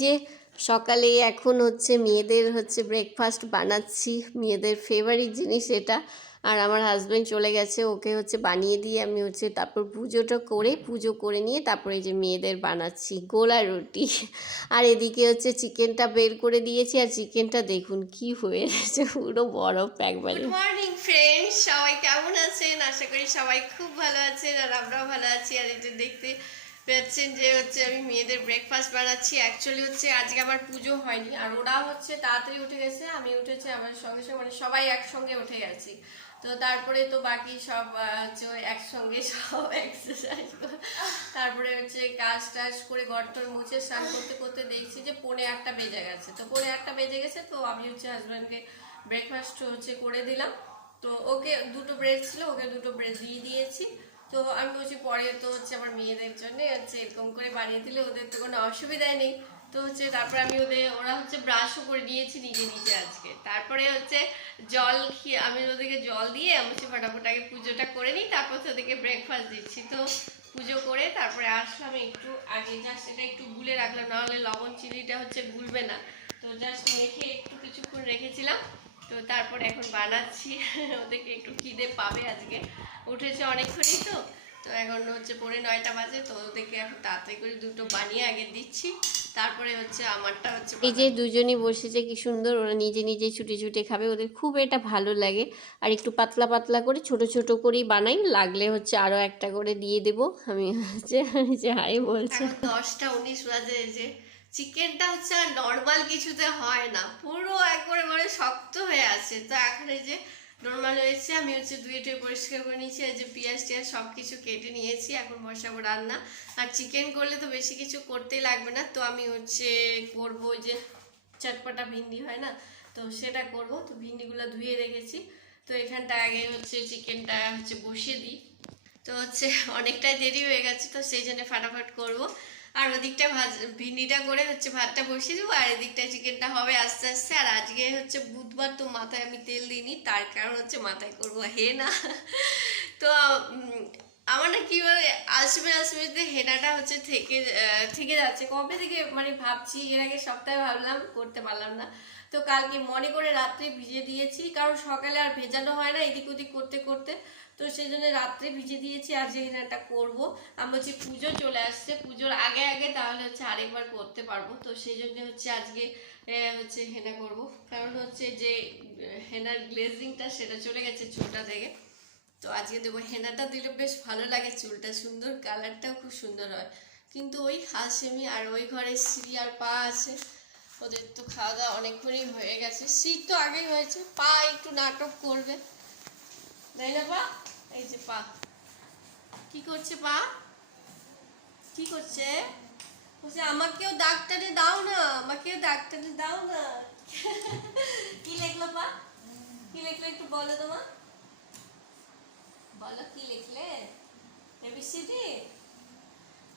যে সকালে এখন হচ্ছে মেয়েদের হচ্ছে ব্রেকফাস্ট বানাচ্ছি, মেয়েদের ফেভারিট জিনিস এটা। আর আমার হাজব্যান্ড চলে গেছে, ওকে হচ্ছে বানিয়ে দিয়ে আমি হচ্ছে তারপর পুজো করে নিয়ে তারপরে যে মেয়েদের বানাচ্ছি গোলা রুটি। আর এদিকে হচ্ছে চিকেনটা বের করে দিয়েছি, আর চিকেনটা দেখুন কি হয়েছে, পুরো বরফ একবারে। গুড মর্নিং ফ্রেন্ডস, সবাই কেমন আছেন? আশা করি সবাই খুব ভালো আছেন, আর আমরাও ভালো আছি। আর এটা দেখতে পাচ্ছেন যে হচ্ছে আমি মেয়েদের ব্রেকফাস্ট বানাচ্ছি। অ্যাকচুয়ালি হচ্ছে আজকে আমার পুজো হয়নি, আর ওরা হচ্ছে তাড়াতাড়ি উঠে গেছে, আমি উঠেছি আমার সঙ্গে সঙ্গে, মানে সবাই একসঙ্গে উঠে গেছি। তো তারপরে তো বাকি সব হচ্ছে একসঙ্গে সব এক্সারসাইজ, তারপরে হচ্ছে কাজ টাজ করে ঘর টর মুছে স্নান করতে করতে দেখছি যে 1:45 বেজে গেছে। তো 1:45 বেজে গেছে, তো আমি হচ্ছে হাজব্যান্ডকে ব্রেকফাস্ট হচ্ছে করে দিলাম। তো ওকে 2টো ব্রেড ছিল, ওকে 2টো ব্রেড দিয়ে দিয়েছি। তো আমি বলছি পরে তো হচ্ছে আমার মেয়েদের জন্য হচ্ছে এরকম করে বানিয়ে দিলে ওদের তো কোনো অসুবিধাই নেই। তো হচ্ছে তারপরে ওরা হচ্ছে ব্রাশও করে নিয়েছি নিজে নিজে আজকে। তারপরে হচ্ছে আমি ওদেরকে জল দিয়ে আমি হচ্ছে ফটাফট আগে পুজোটা করে নিই, তারপর ওদেরকে ব্রেকফাস্ট দিচ্ছি। তো পুজো করে তারপরে আসলাম একটু আগে, জাস্ট এটা একটু গুলে রাখলাম, নাহলে লবণ চিনিটা হচ্ছে গুলবে না। তো জাস্ট মেখে একটু কিছুক্ষণ রেখেছিলাম। তো তারপর এখন বানাচ্ছি। ওদেরকে একটু খিদে পাবে, আজকে উঠেছে অনেকক্ষণই। তো তো এখন হচ্ছে 9:45 বাজে, তো ওদেরকে এখন তাড়াতাড়ি করে 2টো বানিয়ে আগে দিচ্ছি, তারপরে হচ্ছে আমারটা হচ্ছে। এই যে দুজনই বসেছে কি সুন্দর, ওরা নিজে নিজে ছুটে ছুটে খাবে, ওদের খুব এটা ভালো লাগে। আর একটু পাতলা পাতলা করে ছোট ছোট করেই বানাই, লাগলে হচ্ছে আরও একটা করে দিয়ে দেবো। আমি হচ্ছে হাই বলছে। 10টা 19 বাজে। যে চিকেনটা হচ্ছে আর নর্মাল কিছুতে হয় না, পুরো একবারে মানে শক্ত হয়ে আছে। তো এখন এই যে নর্মাল হয়েছে, আমি হচ্ছে ধুয়ে পরিষ্কার করে নিয়েছি, এই যে পেঁয়াজ টিয়াজ সব কিছু কেটে নিয়েছি, এখন বসাবো রান্না। আর চিকেন করলে তো বেশি কিছু করতেই লাগবে না, তো আমি হচ্ছে করবো ওই যে চটপটা ভিন্ডি হয় না, তো সেটা করব। তো ভিন্ডিগুলো ধুয়ে রেখেছি, তো এখানটা আগে হচ্ছে চিকেনটা হচ্ছে বসিয়ে দিই। তো হচ্ছে অনেকটাই দেরি হয়ে গেছে, তো সেই জন্য ফাটাফাট করব। আর ওদিকটা ভিন্ডিটা করে হচ্ছে ভাতটা বসিয়ে দেবো, আর এদিকটা চিকেনটা হবে আস্তে আস্তে। আর আজকে হচ্ছে বুধবার, তো মাথায় আমি তেল দিইনি, তার কারণ হচ্ছে মাথায় করবো হেনা। তো আমার না কি বলে আসবে হেনাটা হচ্ছে থেকে যাচ্ছে কবে থেকে, মানে ভাবছি, এর আগে সপ্তাহে ভাবলাম, করতে পারলাম না। তো কালকে মনে করে রাত্রে ভিজে দিয়েছি, কারণ সকালে আর ভেজানো হয় না এদিক ওদিক করতে করতে। তো সেই জন্য রাত্রে ভিজে দিয়েছি। আর যে হেনাটা করবো, আমি হচ্ছে পুজো চলে আসছে, পুজোর আগে আগে তাহলে হচ্ছে আরেকবার করতে পারবো। তো সেই জন্য হচ্ছে আজকে হচ্ছে হেনা করব, কারণ হচ্ছে যে হেনার গ্লেজিংটা সেটা চলে গেছে চুলটা থেকে। তো আজকে দেবো, হেনাটা দিলে বেশ ভালো লাগে, চুলটা সুন্দর, কালারটাও খুব সুন্দর হয়। কিন্তু ওই হাসেমি আর ওই ঘরে শ্রী আর পা আছে, ওদের তো খাওয়া দাওয়া অনেকক্ষণই হয়ে গেছে। শীত তো আগেই হয়েছে, পা একটু নাটক করবে, তাই না পা? এই যে পা কি করছে, পা কি করছে, বলছে আমাকেও ডাক্তারে দাও না, আমাকেও ডাক্তারে দাও না। কি লিখলো পা, কি লিখলো একটু বলো তোমা, বলো কি লিখলে? এবিসিডি।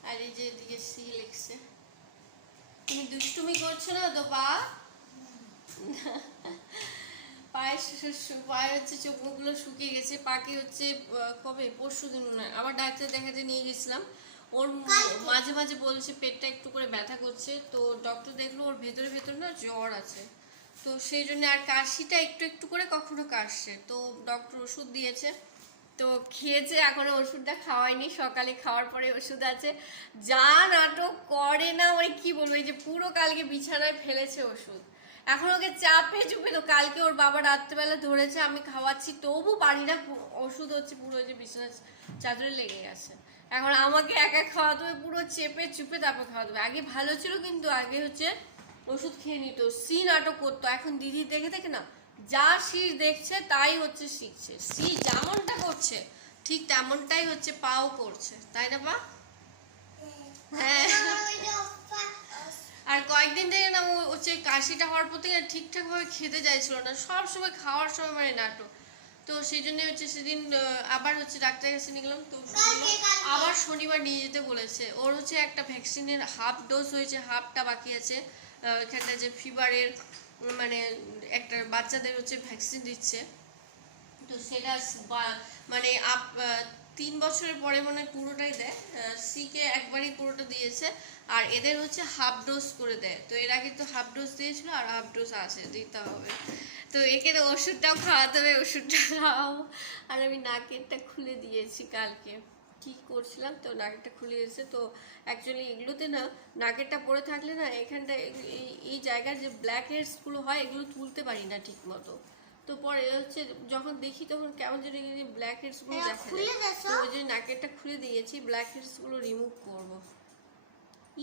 আর এই যে এদিকে সি লিখছে। তুমি দুষ্টুমি করছো না তো পা? পায়ে হচ্ছে চোখ মুখগুলো শুকিয়ে গেছে। পাকে হচ্ছে কবে পরশুদিন আবার ডাক্তার দেখাতে নিয়ে গেছিলাম। ওর মাঝে মাঝে বলছে পেটটা একটু করে ব্যথা করছে, তো ডক্টর দেখলো ওর ভেতরে ভেতরে না জ্বর আছে। তো সেই জন্য আর কাশিটা একটু একটু করে কখনো কাশছে, তো ডক্টর ওষুধ দিয়েছে, তো খেয়েছে, এখনো ওষুধটা খাওয়াইনি, সকালে খাওয়ার পরে ওষুধ আছে। যা নাটক করে না, ওই কি বলবো, এই যে পুরো কালকে বিছানায় ফেলেছে ওষুধ। এখন ওকে চাপে চুপে, তো কালকে ওর বাবা রাত্রেবেলা ধরেছে, আমি খাওয়াচ্ছি, তবু পারি না, ওষুধ হচ্ছে পুরো যে বিছানা চাদরে লেগে গেছে। এখন আমাকে একা খাওয়াতে হবে, পুরো চেপে চুপে তারপর খাওয়াতে হবে। আগে ভালো ছিল, কিন্তু আগে হচ্ছে ওষুধ খেয়ে নিত, সি নাটক করতো। এখন দিদি দেখে দেখে না, যা শীষ দেখছে তাই হচ্ছে শিখছে, সি যেমনটা করছে ঠিক তেমনটাই হচ্ছে পাও করছে, তাই না পা? হ্যাঁ। আর কয়েকদিন থেকে না হচ্ছে কাশিটা হওয়ার পর থেকে ঠিকঠাক ভাবে খেতে চাইছিল না, সব সময় খাওয়ার সময় মানে নাটক। তো সেই জন্য হচ্ছে সেদিন আবার হচ্ছে ডাক্তারের কাছে নিয়ে গেলাম, তো আবার শনিবার নিয়ে যেতে বলেছে। ওর হচ্ছে একটা ভ্যাকসিনের হাফ ডোজ হয়েছে, হাফটা বাকি আছে। এখানটা যে ফিভারের মানে একটা বাচ্চাদের হচ্ছে ভ্যাকসিন দিচ্ছে, তো সেটা মানে 3 বছরের পরে মনে হয় পুরোটাই দেয়। সিকে একবারই পুরোটা দিয়েছে, আর এদের হচ্ছে হাফ ডোজ করে দেয়। তো এর আগে তো হাফ ডোজ দিয়েছিল, আর হাফ ডোজ আছে, দিতে হবে। তো একে তো ওষুধটাও খাওয়াতে হবে, ওষুধটা খাওয়াবো। আর আমি নাকেরটা খুলে দিয়েছি কালকে, কি করছিলাম তো নাকেরটা খুলে দিয়েছে। তো অ্যাকচুয়ালি এগুলোতে না, নাকেরটা পরে থাকলে না এখানটা এই জায়গার যে ব্ল্যাক হেডসগুলো হয় এগুলো তুলতে পারি না ঠিক মতো। তো পরে হচ্ছে যখন দেখি তখন কেমন যেন ব্ল্যাক হেডসগুলো দেখা যায়। তো ওই যে নাকেরটা খুলে দিয়েছি, ব্ল্যাক হেডসগুলো রিমুভ করব।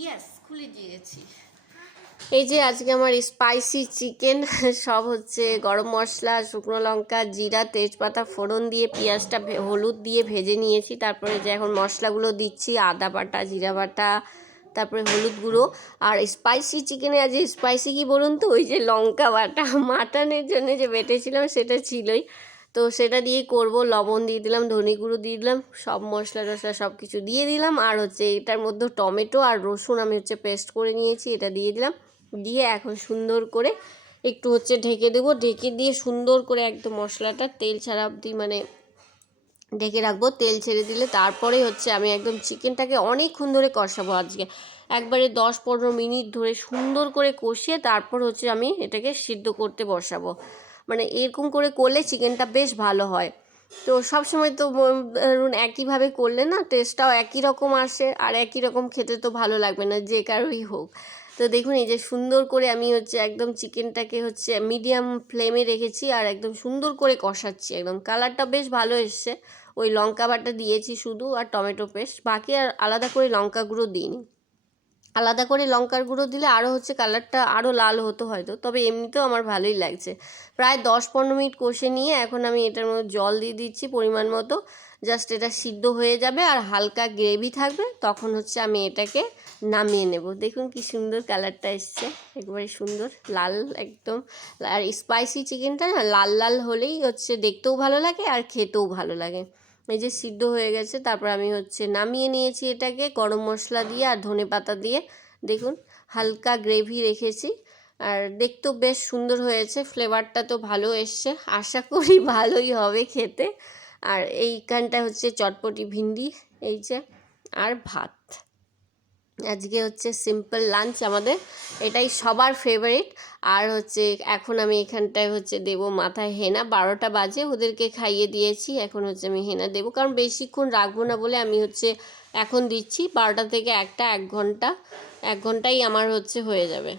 ইয়েস, খুলে দিয়েছি। এই যে আজকে আমার স্পাইসি চিকেন, সব হচ্ছে গরম মশলা, শুকনো লঙ্কা, জিরা, তেজপাতা ফোড়ন দিয়ে পেঁয়াজটা হলুদ দিয়ে ভেজে নিয়েছি। তারপরে যে এখন মশলাগুলো দিচ্ছি, আদা বাটা, জিরা বাটা, তারপরে হলুদ গুঁড়ো। আর স্পাইসি চিকেনে আজ স্পাইসি কি বলুন তো, ওই যে লঙ্কা বাটা মাটনের জন্য যে বেটেছিলাম সেটা ছিলই, তো সেটা দিয়ে করব। লবণ দিয়ে দিলাম, ধনে গুঁড়ো দিয়ে দিলাম, সব মশলা টশলা সব কিছু দিয়ে দিলাম। আর হচ্ছে এটার মধ্যে টমেটো আর রসুন আমি হচ্ছে পেস্ট করে নিয়েছি, এটা দিয়ে দিলাম। দিয়ে এখন সুন্দর করে একটু হচ্ছে ঢেকে দেবো, ঢেকে দিয়ে সুন্দর করে একদম মশলাটা তেল ছাড়া অবধি মানে ঢেকে রাখবো। তেল ছেড়ে দিলে তারপরে হচ্ছে আমি একদম চিকেনটাকে অনেকক্ষণ ধরে কষাবো আজকে, একবারে 10-15 মিনিট ধরে সুন্দর করে কষিয়ে তারপর হচ্ছে আমি এটাকে সিদ্ধ করতে বসাবো। মানে এরকম করে করলে চিকেনটা বেশ ভালো হয়। তো সবসময় তো ধরুন একইভাবে করলে না টেস্টটাও একই রকম আসে, আর একই রকম খেতে তো ভালো লাগবে না যে কারোই হোক। তো দেখুন এই যে সুন্দর করে আমি হচ্ছে একদম চিকেনটাকে হচ্ছে মিডিয়াম ফ্লেমে রেখেছি, আর একদম সুন্দর করে কষাচ্ছি, একদম কালারটা বেশ ভালো এসছে। ওই লঙ্কা বাটা দিয়েছি শুধু, আর টমেটো পেস্ট, বাকি আর আলাদা করে লঙ্কা গুঁড়ো দিইনি। আলাদা করে লঙ্কার গুঁড়ো দিলে আরও হচ্ছে কালারটা আরও লাল হতো হয়তো, তবে এমনিতেও আমার ভালোই লাগছে। প্রায় 10-15 মিনিট কষে নিয়ে এখন আমি এটার মধ্যে জল দিয়ে দিচ্ছি পরিমাণ মতো, জাস্ট এটা সিদ্ধ হয়ে যাবে আর হালকা গ্রেভি থাকবে, তখন হচ্ছে আমি এটাকে নামিয়ে নেব। দেখুন কি সুন্দর কালারটা এসছে, একবারে সুন্দর লাল একদম। আর স্পাইসি চিকেনটা না লাল লাল হলেই হচ্ছে দেখতেও ভালো লাগে আর খেতেও ভালো লাগে। এই যে সিদ্ধ হয়ে গেছে, তারপর আমি হচ্ছে নামিয়ে নিয়েছি এটাকে গরম মশলা দিয়ে আর ধনেপাতা দিয়ে। দেখুন হালকা গ্রেভি রেখেছি, আর দেখতেও বেশ সুন্দর হয়েছে, ফ্লেভারটা তো ভালো এসছে, আশা করি ভালোই হবে খেতে। আর এইখানটা হচ্ছে চটপটি ভিন্ডি, এই যে, আর ভাত। আজকে হচ্ছে সিম্পল লাঞ্চ আমাদের, এটাই সবার ফেভারিট। আর হচ্ছে এখন আমি এখানটায় হচ্ছে দেবো মাথায় হেনা, 12টা বাজে, ওদেরকে খাইয়ে দিয়েছি, এখন হচ্ছে আমি হেনা দেবো, কারণ বেশিক্ষণ রাখবো না বলে আমি হচ্ছে এখন দিচ্ছি। 12টা থেকে 1টা, 1 ঘন্টা, 1 ঘন্টাই আমার হচ্ছে হয়ে যাবে।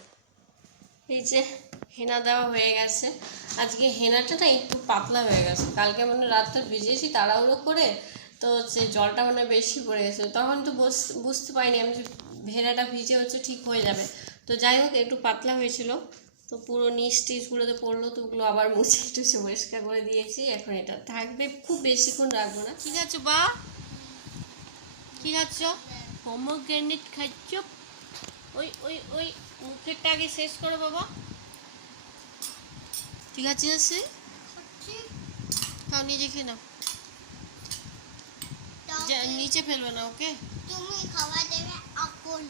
এই যে হেনা দেওয়া হয়ে গেছে। আজকে হেনাটা না একটু পাতলা হয়ে গেছে, কালকে মানে রাতটা ভিজিয়েছি তাড়াহুড়ো করে, তো হচ্ছে জলটা মানে বেশি পড়ে গেছে, তখন তো বুঝতে পারিনি আমি যে হেনাটা ভিজে হচ্ছে ঠিক হয়ে যাবে। তো যাই হোক একটু পাতলা হয়েছিল, তো পুরো নিচ টিচগুলোতে পড়লো, তো ওগুলো আবার মুছে টুছে পরিষ্কার করে দিয়েছি। এখন এটা থাকবে, খুব বেশিক্ষণ রাখবো না। কি খাচ্ছ বা, কি খাচ্ছ? হোমোগ্রেনেট খাচ্ছ? ওই ওই ওই মুখেরটা আগে শেষ করো বাবা। ঠিক আছে আছে, খাও নিজে খেয়ে নাও, নিচে ফেলবে না, ওকে? তুমি খাওয়া দেবে এখন,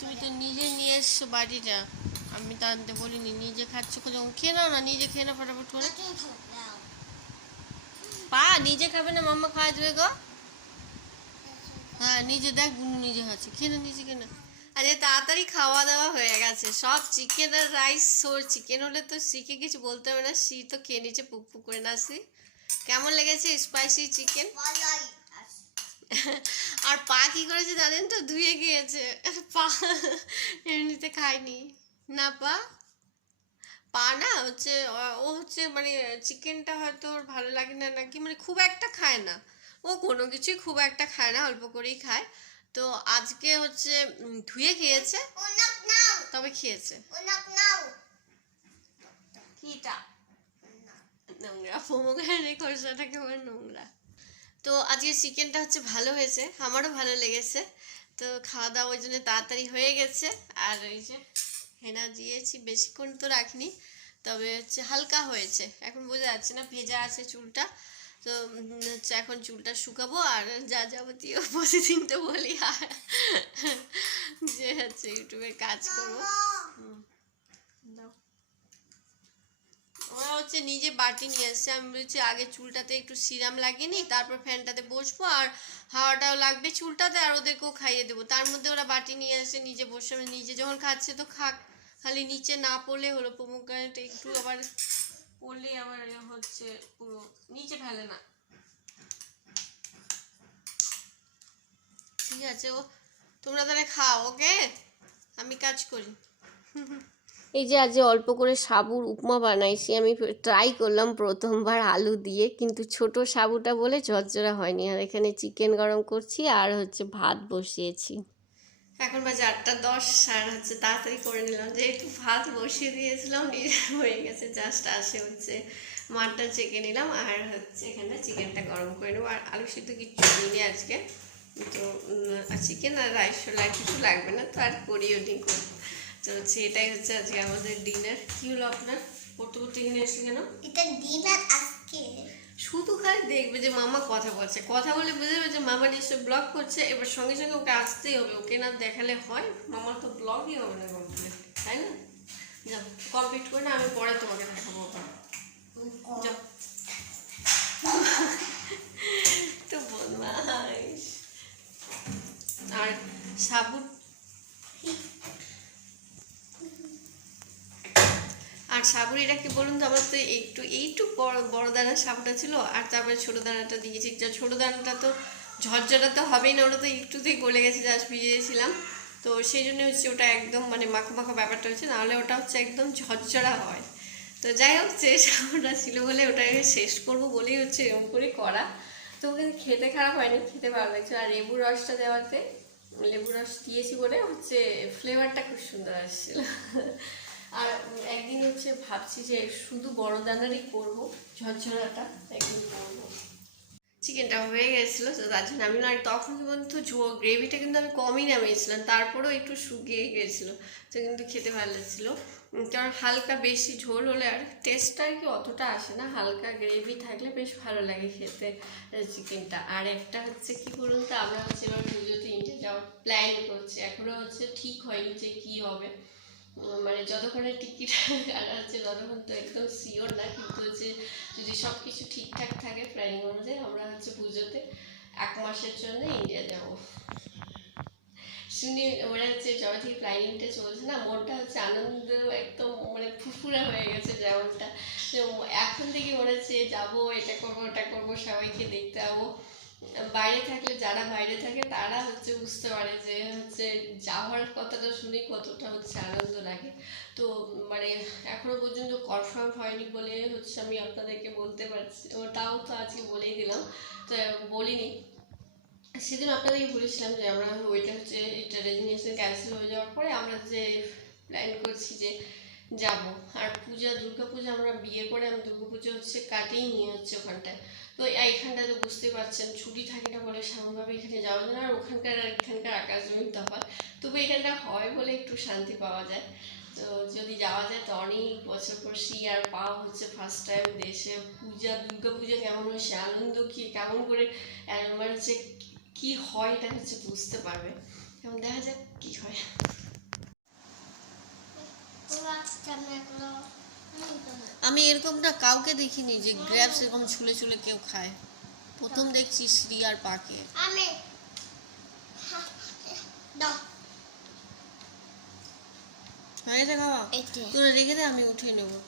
তুমি তো নিজে নিয়ে এসছো বাড়িটা, আমি তো আনতে বলিনি, নিজে খাচ্ছ, যখন খেয়ে নাও না, নিজে খেয়ে নাও ফটাফট করে। পা নিজে খাবে না, মাম্মা খাওয়া দেবে গো। হ্যাঁ নিজে দেখ, নিজে খাচ্ছে, খেয়ে না নিজে খেয়ে না। আরে তাড়াতাড়ি খাওয়া দাওয়া হয়ে গেছে সব, চিকেন আর রাইস। ওর চিকেন হলে তো শিখে কিছু বলতে হবে না, সি তো খেয়ে নিচে পুক পুক করে নাসি। কেমন লেগেছে স্পাইসি চিকেন? আর পা কি করেছে জানেন তো, ধুয়ে গিয়েছে পা, এমনিতে খায়নি না পা। পা না হচ্ছে ও হচ্ছে মানে চিকেনটা হয়তো ওর ভালো লাগে না নাকি, মানে খুব একটা খায় না ও, কোনো কিছুই খুব একটা খায় না, অল্প করেই খায়। তো আজকে হচ্ছে ধুয়ে খেয়েছে, তবে খেয়েছে। কিটা নোংরা, পোমোগ্রানেট খোসাটা কেমন নোংরা। তো আজকে চিকেনটা হচ্ছে ভালো হয়েছে, আমারও ভালো লেগেছে। তো খাওয়া দাওয়া ওই জন্য তাড়াতাড়ি হয়ে গেছে। আর ওই যে হেনা দিয়েছি, বেশিক্ষণ তো রাখিনি, তবে হচ্ছে হালকা হয়েছে, এখন বোঝা যাচ্ছে না, ভেজা আছে চুলটা। তো হচ্ছে এখন চুলটা শুকাবো, আর যা যাবতীয় প্রতিদিন তো বলি, আর যে হচ্ছে ইউটিউবে কাজ করবো। দাও, ওরা হচ্ছে নিজে বাটি নিয়ে এসছে। আমি বলছি আগে চুলটাতে একটু সিরাম লাগিয়ে নিই, তারপর ফ্যানটাতে বসবো, আর হাওয়াটাও লাগবে চুলটাতে, আর ওদেরকেও খাইয়ে দেবো। তার মধ্যে ওরা বাটি নিয়ে এসে নিজে বসে, আমি নিজে যখন খাচ্ছে তো খাক, খালি নিচে না পড়লে হলো। পোমোগ্রানেট একটু আবার পড়লে আবার হচ্ছে পুরো নিচে ফেলে না। ঠিক আছে, ও তোমরা তাহলে খাও, ওকে, আমি কাজ করি। এই যে আজ অল্প করে সাবুর উপমা বানাইছি, আমি ট্রাই করলাম প্রথমবার আলু দিয়ে, কিন্তু ছোট সাবুটা বলে ঝরঝরা হয়নি। আর এখানে চিকেন গরম করছি আর হচ্ছে ভাত বসিয়েছি। এখন বাজে 8:10, আর হচ্ছে তাড়াতাড়ি করে নিলাম, যেহেতু ভাত বসিয়ে দিয়েছিলাম হয়ে গেছে, জাস্ট আসে হচ্ছে মাঠটা চেকে নিলাম, আর হচ্ছে এখানে চিকেনটা গরম করে নেবো। আর আলু সিদ্ধ কিচ্ছু দিইনি আজকে, তো চিকেন আর রাইস আর কিছু লাগবে না, তো আর করিও নি। তো হচ্ছে এটাই হচ্ছে আজকে আমাদের ডিনার। কি হলো আপনার পড়তে পড়তে এখানে এসে কেন? এটা ডিনার আজকে শুধু খালি দেখবে যে মামা কথা বলছে, কথা বলে বুঝে যাবে যে মামা নিশ্চয় ব্লগ করছে, এবার সঙ্গে সঙ্গে ওকে আসতেই হবে, ওকে না দেখালে হয়? মামার তো ব্লগই হবে না কমপ্লিট, তাই না? যাও কমপ্লিট করে না, আমি পরে তোমাকে দেখাবো ওখানে। যাও। তো বদমাইশ। আর সাবুর আর সাবুর এটা কি বলুন তো, আমার তো একটু বড় বড় দানার সাবুটা ছিল, আর তারপরে ছোটো দানাটা দিয়েছি। যা ছোটো দানাটা তো ঝরঝরা তো হবেই না, ওটা তো একটুতেই গলে গেছে, জাস্ট ভিজিয়েছিলাম, তো সেই জন্য হচ্ছে ওটা একদম মানে মাখো মাখো ব্যাপারটা হচ্ছে, নাহলে ওটা হচ্ছে একদম ঝরঝরা হয়। তো যাই হোক, যে সাবুটা ছিল বলে ওটাকে শেষ করবো বলেই হচ্ছে এরকম করে করা। তো কিন্তু খেতে খারাপ হয়নি, খেতে ভালো লাগছে। আর লেবুর রসটা দেওয়াতে, লেবু রস দিয়েছি বলে হচ্ছে ফ্লেভারটা খুব সুন্দর আসছিল। আর একদিন হচ্ছে ভাবছি যে শুধু বড় দানারই করবো, ঝরঝরাটা একদিন করবো। চিকেনটা হয়ে গেছিলো, তো তার জন্য আমি না, তখন কিন্তু গ্রেভিটা কিন্তু আমি কমই নামিয়েছিলাম, তারপরেও একটু শুকিয়ে গেছিলো, তো কিন্তু খেতে ভালো লাগছিলো। কারণ হালকা বেশি ঝোল হলে আর টেস্টটা আর কি অতটা আসে না, হালকা গ্রেভি থাকলে বেশ ভালো লাগে খেতে চিকেনটা। আর একটা হচ্ছে কি বলুন তো, আমরা হচ্ছে এবার পুজোতে ইন্ডিয়া যাওয়ার প্ল্যান করছি, এখনো হচ্ছে ঠিক হয়নি যে কী হবে, মানে যতক্ষণে টিকিট কাটা হচ্ছে ততক্ষণ তো একদম শিওর না, কিন্তু হচ্ছে যদি সব কিছু ঠিকঠাক থাকে প্ল্যানিং অনুযায়ী, আমরা হচ্ছে পুজোতে 1 মাসের জন্য ইন্ডিয়া যাব। শুনি ওরা হচ্ছে যবে থেকে প্ল্যানিংটা চলছে না, মনটা হচ্ছে আনন্দ একদম মানে ফুরফুরা হয়ে গেছে যেমনটা। এখন থেকে মনে হচ্ছে যাবো, এটা করবো ওটা করবো, সবাইকে দেখতে যাবো। বাইরে থাকলে, যারা বাইরে থাকে তারা হচ্ছে বুঝতে পারে যে হচ্ছে যাওয়ার কথাটা শুনে কতটা হচ্ছে আনন্দ লাগে। তো মানে এখনো পর্যন্ত কনফার্ম হয়নি বলে হচ্ছে আমি আপনাদেরকে বলতে পারছি, ওটাও তো আজকে বলেই দিলাম। তো বলিনি, সেদিন আপনাদেরকে বলেছিলাম যে আমরা ওইটা হচ্ছে এটা রেজিগনেশন ক্যান্সেল হয়ে যাওয়ার পরে আমরা যে প্ল্যান করছি যে যাব। আর দুর্গা পূজা আমরা বিয়ে করে আমি দুর্গা পুজো হচ্ছে কাটিয়ে নিয়ে হচ্ছে ওখানটায়। তো এইখানটায় তো বুঝতে পারছেন ছুটি থাকে না বলে সেমনভাবে এখানে যাওয়া যায় না, আর ওখানকার আর এখানকার আকাশ জমির তফাৎ। তবু এখানটা হয় বলে একটু শান্তি পাওয়া যায়। তো যদি যাওয়া যায় তো অনেক বছর পর আর পাওয়া হচ্ছে ফার্স্ট টাইম দেশে দুর্গা পূজা কেমন হয়, সে আনন্দ কি কেমন করে মানে হচ্ছে কি হয় এটা হচ্ছে বুঝতে পারবে। এবং দেখা যাক কি হয়। আমি এরকম না কাউকে দেখিনি যে গ্র্যাপস এরকম ছুলে ছুলে কেউ খায়, প্রথম দেখছি শ্রী আর পাকে। আমি হয়ে গেছে খাওয়া? তোরা রেখে দে, আমি উঠিয়ে নেবো,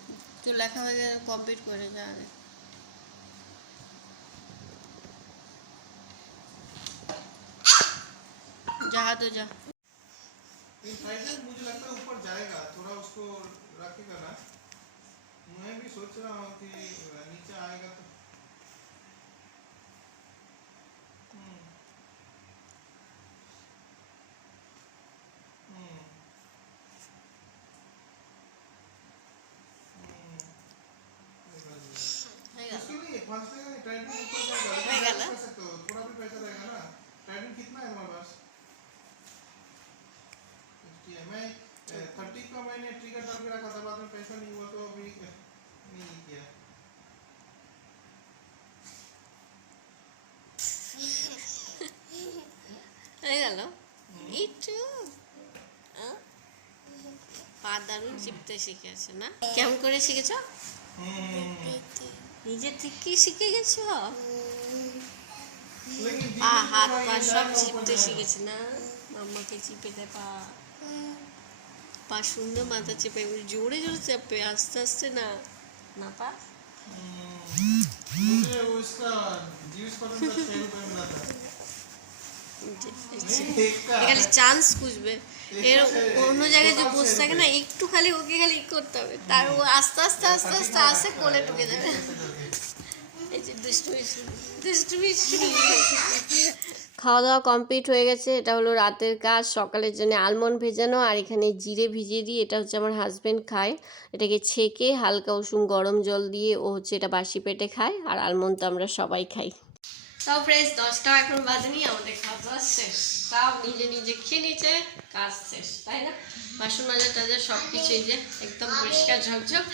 তোর লেখা হয়ে গেলে কমপ্লিট করে যা। जा तो जा। मुझे लगता है ऊपर जाएगा थोड़ा, उसको रखेगा ना। मैं भी सोच रहा हूँ कि नीचे आएगा तो हम्म, हम्म, उसके लिए फर्स्ट ट्रेडिंग ऊपर जाएगा, लेकिन बैलेंस कर सकते हो, थोड़ा भी पैसा रहेगा ना। ट्रेडिंग कितना है हमारे पास? 60 है। मैं 30 का मैंने टिकट डाल के रखा था, बाद में पैसा नहीं हुआ तो अभी नहीं किया। হয়ে গেল একটু পা দারুণ চিপতে শিখেছে না? কেমন করে শিখেছ? নিজে থেকেই শিখে গেছো? लेकिन পা दीदी হাত थोड़ा পা ये সব जाएगा ऊपर চিপতে जाएगा। শিখেছে না? মাম্মাকে চিপে দেয় পা। পা সুন্দর মাথা চেপে জোরে জোরে চাপবে, আস্তে আস্তে না। না পা मुझे उसका जीन्स कॉटन का 6 रुपए मिला था। नहीं, एक का খালি চান্স খুঁজবে। এর অন্য জায়গায় যে বসে থাকে না, एक একটু খালি ওকে খালি করতে হবে, তার ও আস্তে আস্তে আস্তে আস্তে আস্তে কোলে ঢুকে যাবে। এই যে দুষ্টুমি শুরু, দুষ্টুমি শুরু। খাওয়া দাওয়া কমপ্লিট হয়ে গেছে। এটা হলো রাতের কাজ, সকালের জন্য আলমন্ড ভেজানো আর এখানে জিরে ভিজিয়ে দিই। এটা হচ্ছে আমার হাজব্যান্ড খায়, এটাকে ছেঁকে হালকা উষুম গরম জল দিয়ে ও হচ্ছে এটা বাসি পেটে খায়, আর আলমন্ড তো আমরা সবাই খাই। তাও ফ্রেন্ডস 10টা এখন বাজেনি, আমাদের খাওয়া দাওয়া শেষ। তাও নিজে নিজে খেয়ে নিচে, কাজ শেষ, তাই না? বাসন মাজা টাজা সব কিছু এই যে একদম পরিষ্কার ঝকঝক।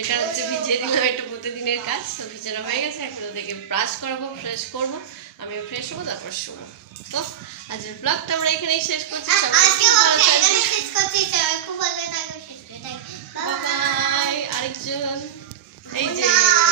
এটা হচ্ছে ভিজিয়ে দিলাম, এটা প্রতিদিনের কাজ। তো ভিজানো হয়ে গেছে, এখন ওদেরকে ব্রাশ করাবো, ফ্রেশ করবো, আমি ফ্রেশ হবো, তারপর শুবো। তো আজকের ব্লগটা আমরা এখানেই শেষ করছি। সবাই আজকে খুব ভালো এখানে থাকবেন। শেষ করছি, সবাই খুব ভালো থাকবে, সুস্থ থাকবে। বাই। আরেকজন এই যে Bye.